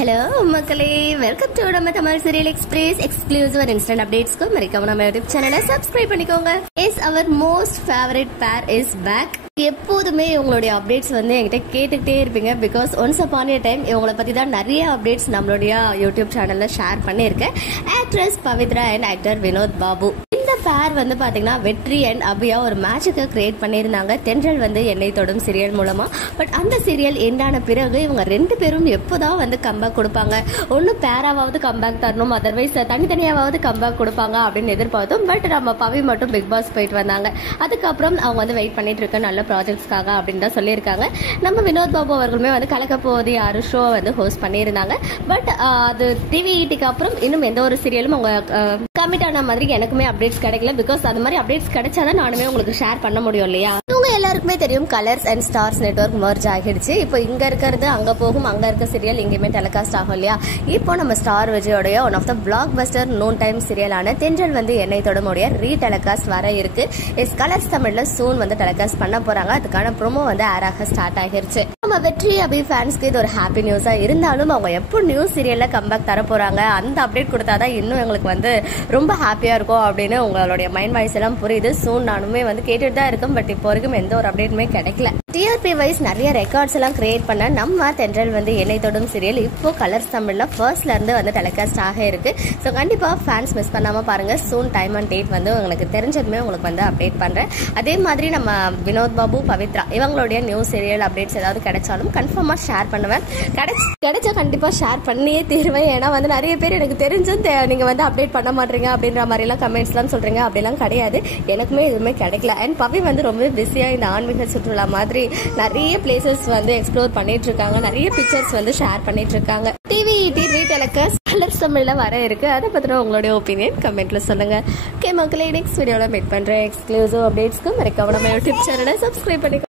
Hello மக்களே, welcome to நம்ம Tamil serial express exclusive and instant அப்டேட்ஸ்க்கு மறக்காம நம்ம யூடியூப் சேனலை சப்ஸ்கிரைப் பண்ணிக்கோங்க. Is our most favourite pair is back. எப்போதுமே இவங்களுடைய அப்டேட்ஸ் வந்து என்கிட்ட கேட்டுக்கிட்டே இருப்பீங்க. Because once upon a time இவங்களை பற்றி தான் நிறைய அப்டேட்ஸ் நம்மளுடைய யூடியூப் சேனலில் ஷேர் பண்ணியிருக்கேன். Actress Pavithra and actor Vinoth Babu. இந்த பேர் வந்து பார்த்தீங்கன்னா வெற்றி அண்ட் அபியா ஒரு மேட்சுக்கு கிரியேட் பண்ணியிருந்தாங்க. தென்றல் வந்து என்னை தொடும் சீரியல் மூலமா. பட் அந்த சீரியல் எண்டான பிறகு இவங்க ரெண்டு பேரும் எப்போதான் வந்து கம்பேக் கொடுப்பாங்க, ஒன்னும் பேராவது கம்பேக் தரணும், அதர்வைஸ் தனித்தனியாவது கம்பேக் கொடுப்பாங்க அப்படின்னு எதிர்பார்த்தோம். பட் நம்ம பவி மட்டும் பிக் பாஸ் போயிட்டு வந்தாங்க. அதுக்கப்புறம் அவங்க வந்து வெயிட் பண்ணிட்டு இருக்க நல்ல ப்ராஜெக்ட்ஸ்க்காக அப்படின்னு தான் சொல்லியிருக்காங்க. நம்ம வினோத் பாபு அவர்களுமே வந்து கலக்கப்போது யாரு ஷோ வந்து ஹோஸ்ட் பண்ணியிருந்தாங்க. பட் அது டிவிக்கு அப்புறம் இன்னும் எந்த ஒரு சீரியலும் அவங்க கமிட் ஆன மாதிரி எனக்குமே அப்டேட்ஸ் கிடைக்கல. பிகாஸ் அது மாதிரி அப்டேட்ஸ் கிடைச்சாதான் நானுமே உங்களுக்கு ஷேர் பண்ண முடியும் இல்லையா. இவங்க எல்லாருக்குமே தெரியும் colours and stars network merge ஆகிடுச்சு. இப்போ இங்க இருக்கிறது அங்க போகும், அங்க இருக்க சீரியல் இங்கேயுமே டெலிகாஸ்ட் ஆகும் இல்லையா. இப்போ நம்ம ஸ்டார் விஜயோடைய one of the blockbuster known time சீரியலான தென்றல் வந்து என்னை தொடமுடைய ரீ டெலிகாஸ்ட் வர இருக்கு. இஸ் கலர்ஸ் தமிழ்ல சூன் வந்து டெலிகாஸ்ட் பண்ண போறாங்க. அதுக்கான ப்ரோமோ வந்து ஆராக ஸ்டார்ட் ஆகிருச்சு. நம்ம வெற்றி அபி ஃபேன்ஸ்க்கு இது ஒரு ஹாப்பி நியூஸா இருந்தாலும் அவங்க எப்போ நியூ சீரியல்ல கம்பேக் தர போறாங்க, அந்த அப்டேட் கொடுத்தாதான் இன்னும் எங்களுக்கு வந்து ரொம்ப ஹாப்பியா இருக்கும் அப்படின்னு உங்களுடைய மைண்ட் வாய்ஸ் எல்லாம் புரியுது. சூன் நானுமே வந்து கேட்டுட்டு தான் இருக்கும். பட் இப்போ வரைக்கும் எந்த ஒரு அப்டேட்டுமே கிடைக்கல. டிஆர்பி வைஸ் நிறைய ரெக்கார்ட்ஸ் எல்லாம் கிரியேட் பண்ண நம்ம தென்றல் வந்து என்னை தொடும் சீரியல் இப்போ கலர்ஸ் தமிழ்ல ஃபர்ஸ்ட்ல இருந்து வந்து டெலிகாஸ்ட் ஆக இருக்கு. ஸோ கண்டிப்பா ஃபேன்ஸ் மிஸ் பண்ணாம பாருங்க. சூன் டைம் அண்ட் டேட் வந்து உங்களுக்கு தெரிஞ்சதுமே உங்களுக்கு வந்து அப்டேட் பண்றேன். அதே மாதிரி நம்ம வினோத் பாபு பவித்ரா இவங்களுடைய நியூ சீரியல் அப்டேட்ஸ் ஏதாவது கிடைச்சாலும் கன்ஃபார்மா ஷேர் பண்ணுவேன். கிடைச்சா கண்டிப்பா ஷேர் பண்ணியே தீருவேன். ஏன்னா வந்து நிறைய பேர் எனக்கு தெரிஞ்சும் நீங்க வந்து அப்டேட் பண்ண மாட்டீங்க அப்படின்ற மாதிரி எல்லாம் கமெண்ட்ஸ் எல்லாம் சொல்றீங்க. அப்படிலாம் கிடையாது, எனக்குமே எதுவுமே கிடைக்கல. அண்ட் பவி வந்து ரொம்ப பிஸியா இந்த ஆன்மீக சுற்றுலா மாதிரி நிறைய பிளேசஸ் வந்து எக்ஸ்ப்ளோர் பண்ணிட்டு இருக்காங்க. நிறைய பிக்சர்ஸ் வந்து ஷேர் பண்ணிட்டு இருக்காங்க. டிவி டெலிகாஸ்ட் கலர்ஸ் தமிழ்ல வர இருக்கு. அதை பத்தின உங்களுடைய ஒப்பீனியன் கமெண்ட்ல சொல்லுங்க. ஓகே மக்களே, நெக்ஸ்ட் வீடியோல மீட் பண்றேன். எக்ஸ்க்ளூசிவ் அப்டேட்ஸ்க்கு மறக்காம நம்ம யூடியூப் சேனலை சப்ஸ்கிரைப் பண்ணிக்கோங்க.